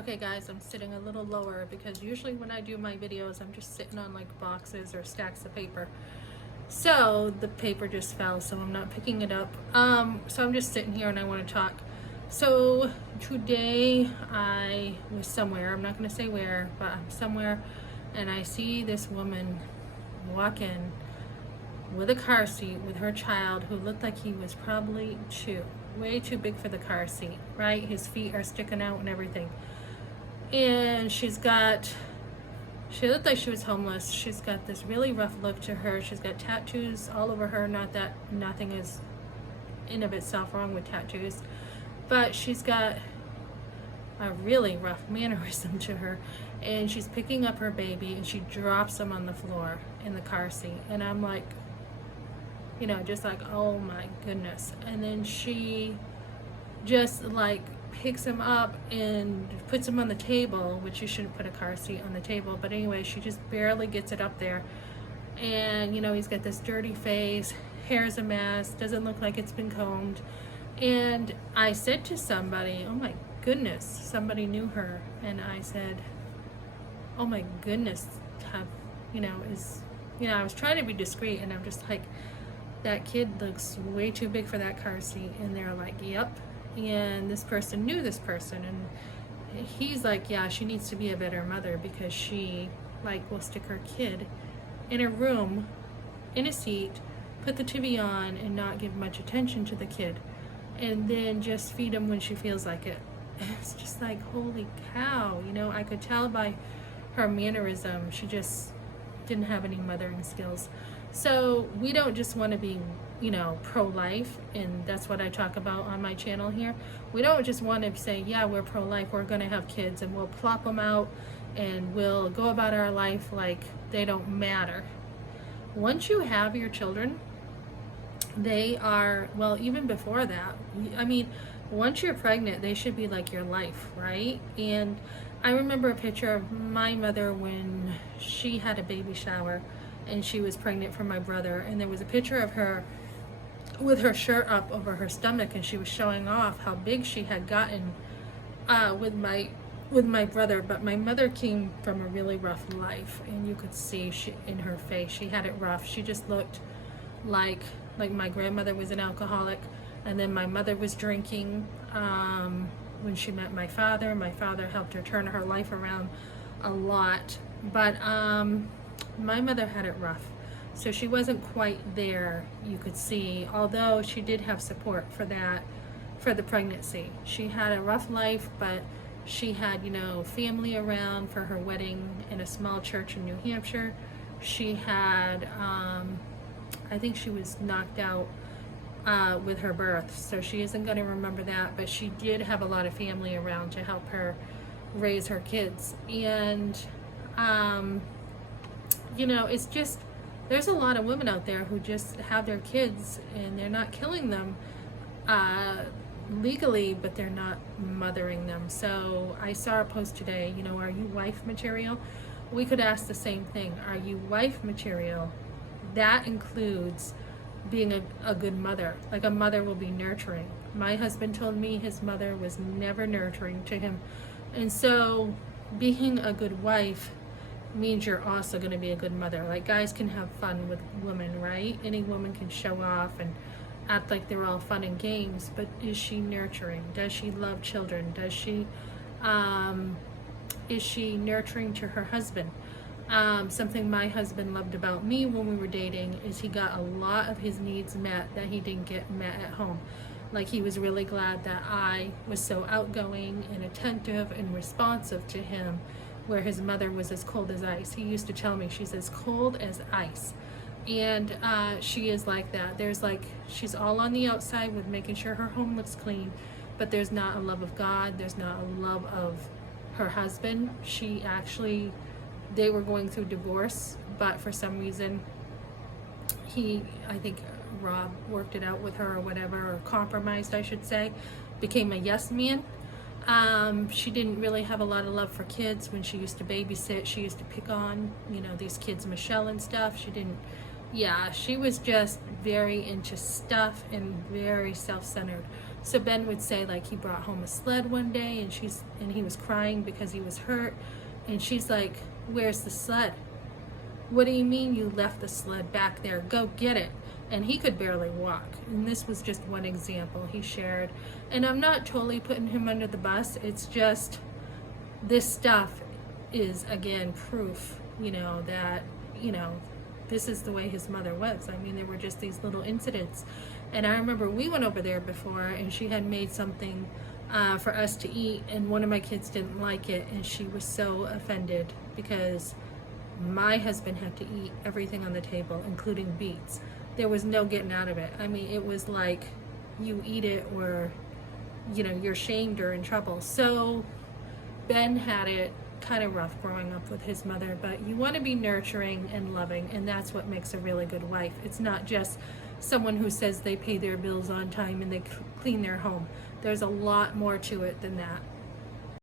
Okay guys, I'm sitting a little lower because usually when I do my videos, I'm just sitting on like boxes or stacks of paper. So the paper just fell, so I'm not picking it up. So I'm just sitting here and I want to talk. So today I was somewhere, I'm not going to say where, but I'm somewhere, and I see this woman walk in with a car seat with her child who looked like he was probably way too big for the car seat, right? His feet are sticking out and everything. And she looked like she was homeless. She's got this really rough look to her. She's got tattoos all over her. Not that nothing is in of itself wrong with tattoos, but she's got a really rough mannerism to her. And she's picking up her baby and she drops him on the floor in the car seat. And I'm like, you know, just like, oh my goodness. And then she just like picks him up and puts him on the table, which you shouldn't put a car seat on the table, but anyway, she just barely gets it up there. And you know, he's got this dirty face, hair's a mess, doesn't look like it's been combed. And I said to somebody, oh my goodness, somebody knew her, and I said, oh my goodness, I was trying to be discreet, and I'm just like, that kid looks way too big for that car seat. And they're like, yep. And this person knew this person, and he's like, yeah, she needs to be a better mother because she like will stick her kid in a room in a seat, put the TV on, and not give much attention to the kid, and then just feed him when she feels like it. And it's just like, holy cow, you know, I could tell by her mannerism she just didn't have any mothering skills. So we don't just want to be, you know, pro-life, and that's what I talk about on my channel here. We don't just want to say, yeah, we're pro-life, we're going to have kids, and we'll plop them out and we'll go about our life like they don't matter. Once you have your children, they are, well, even before that, I mean, once you're pregnant, they should be like your life, right? And I remember a picture of my mother when she had a baby shower and she was pregnant for my brother, and there was a picture of her with her shirt up over her stomach, and she was showing off how big she had gotten with my brother. But my mother came from a really rough life, and you could see in her face she had it rough. She just looked like my grandmother was an alcoholic, and then my mother was drinking. When she met my father helped her turn her life around a lot, but my mother had it rough. So she wasn't quite there, you could see, although she did have support for the pregnancy. She had a rough life, but she had, you know, family around for her wedding in a small church in New Hampshire. She had, I think she was knocked out with her birth, so she isn't going to remember that, but she did have a lot of family around to help her raise her kids. And, you know, it's just, there's a lot of women out there who just have their kids and they're not killing them legally, but they're not mothering them. So I saw a post today, you know, are you wife material? We could ask the same thing. Are you wife material? That includes being a good mother. Like, a mother will be nurturing. My husband told me his mother was never nurturing to him. And so being a good wife means you're also going to be a good mother. Like, guys can have fun with women, right? Any woman can show off and act like they're all fun and games, but is she nurturing? Does she love children? Does she is she nurturing to her husband? Something my husband loved about me when we were dating is he got a lot of his needs met that he didn't get met at home. Like, he was really glad that I was so outgoing and attentive and responsive to him, where his mother was as cold as ice. He used to tell me she's as cold as ice. And she is like that. There's like, she's all on the outside with making sure her home looks clean, but there's not a love of God. There's not a love of her husband. They were going through divorce, but for some reason I think Rob worked it out with her or whatever, or compromised, I should say, became a yes man. She didn't really have a lot of love for kids. When she used to babysit, she used to pick on, you know, these kids, Michelle and stuff. She was just very into stuff and very self-centered. So Ben would say, like, he brought home a sled one day, and he was crying because he was hurt, and she's like, where's the sled? What do you mean you left the sled back there? Go get it. And he could barely walk. And this was just one example he shared. And I'm not totally putting him under the bus. It's just this stuff is, again, proof, that, this is the way his mother was. I mean, there were just these little incidents. And I remember we went over there before, and she had made something for us to eat, and one of my kids didn't like it, and she was so offended because my husband had to eat everything on the table, including beets. There was no getting out of it. I mean, it was like, you eat it or, you're shamed or in trouble. So Ben had it kind of rough growing up with his mother, but you want to be nurturing and loving, and that's what makes a really good wife. It's not just someone who says they pay their bills on time and they clean their home. There's a lot more to it than that.